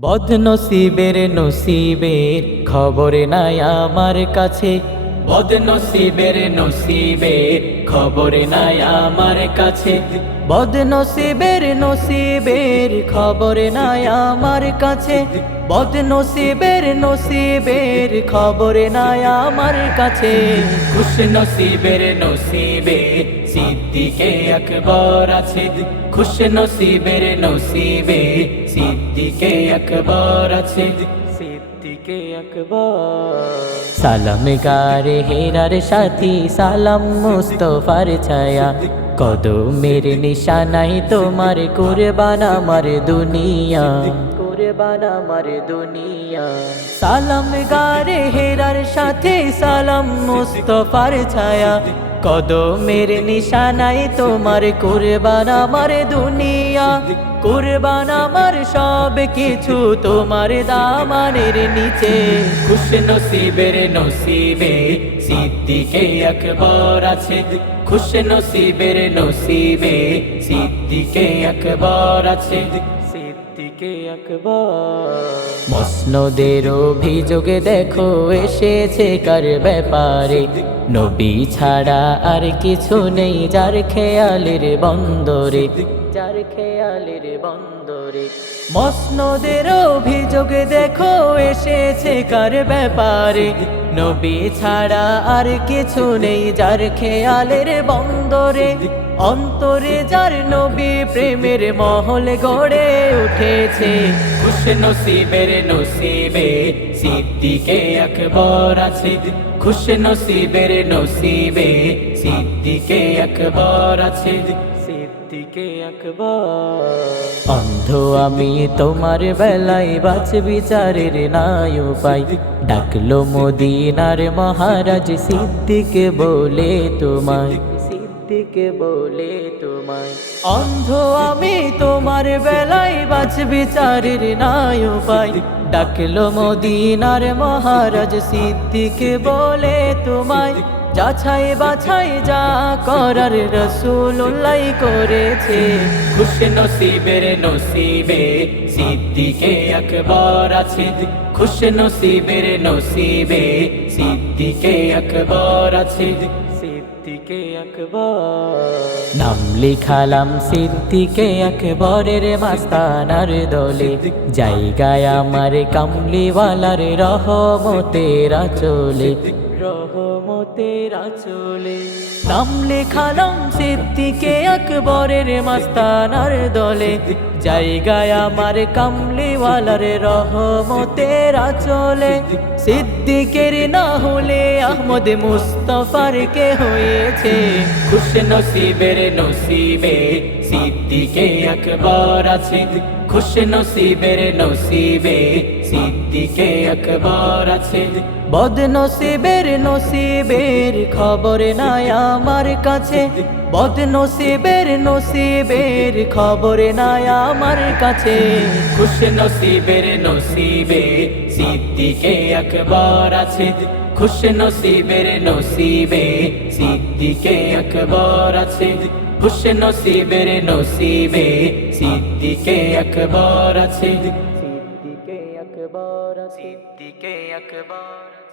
বদনসিবের নসিবের খবর নাই আমার কাছে। বদনসিবের নসিবের খবর নাই আমার কাছে। বদনসিবের নসিবের খবর নাই আমার কাছে। বদনসিবের নসিবের খবর নাই আমার কাছে। খুশনসিবের নসিবে সিদ্দিকে আকবর আছে। খুশনসিবের নসিবে সিদ্দিকে আকবর আছে। সিদ্দিকে আকবর। সালাম গারে হেরার সাথী, সালাম মুস্তফার ছায়া। কদমের নিশানাই তোমার কুরবান আমার দুনিয়া। কুরবান আমার দুনিয়া। সালাম গারে হেরার সাথে, সালাম মুস্তফার ছায়া। কদমের নিশানাই তোমার কুরবান আমার দুনিয়া। কুরবান আমার সব কিছু তোমার দামানের নিচে। খুশনসিবের নসিবে সিদ্দিকে আকবর আছে। খুশনসিবের নসিবে সিদ্দিকে আকবর আছে। সিদ্দিকে আকবর। মসনদের অভিযোগে দেখো এসেছে কার ব্যাপারে। নবী ছাড়া আর কিছু নেই যার খেয়ালের বন্দরে। যার খেয়ালের বন্দরে। মসনদের অভিযোগে দেখো এসেছে কার ব্যাপারে। নবী ছাড়া আর কিছু নেই যার খেয়ালের বন্দরে। অন্তরে যার নবী প্রেমের মহল গড়ে উঠেছে। খুশনসিবের নসিবে সিদ্দিকে আকবর আছে। খুশনসিবের নসিবে সিদ্দিকে আকবর আছে। সিদ্দিকে আকবর। অন্ধ আমি তোমার বেলায় বাছ বিচারের নাই উপায়। ডাকলো মদিনার মহারাজ সিদ্দিকে বলে তোমায়। সিদ্দিকে বলে তোমায়। অন্ধ আমি তোমার বেলায় বাছ বিচারের নাই উপায়। ডাকলো মদিনার মহারাজ সিদ্দিকে বলে তোমায়। যাচাই বাছাই যা করার রাসূলুল্লাহ করেছে। খুশনসিবের নসিবে সিদ্দিকে আকবর আছে। খুশনসিবের নসিবে সিদ্দিকে আকবর আছে। সিদ্দিকে আকবর। নাম লিখালাম সিদ্দিকে আকবরের মাস্তানার দলে। জায়গায় আমার কামলিওয়ালার রহমতের আঁচলে। রহমতের আঁচলে। নাম লেখালাম সিদ্দিকে আকবরের মাস্তানার দলে। জায়গায় আমার কামলিওয়ালার রহমতের আঁচলে। সিদ্দিকের না হলে আহমদ মুস্তফার কে হয়েছে। খুশনসিবের নসিবে সিদ্দিকে আকবর আছে। খুশনসিবের নসিবে সিদ্দিকে আকবর আছে। বদনসিবের নসিবের খবর নাই আমার কাছে। বদনসিবের নসিবের খবর নাই আমার কাছে। খুশনসিবের নসিবে সিদ্দিকে আকবর আছে। খুশনসিবের নসিবে সিদ্দিকে আকবর আছে। খুশনসিবের নসিবে সিদ্দিকে আকবর আছে। সিদ্দিকে আকবর। সিদ্দিকে আকবর।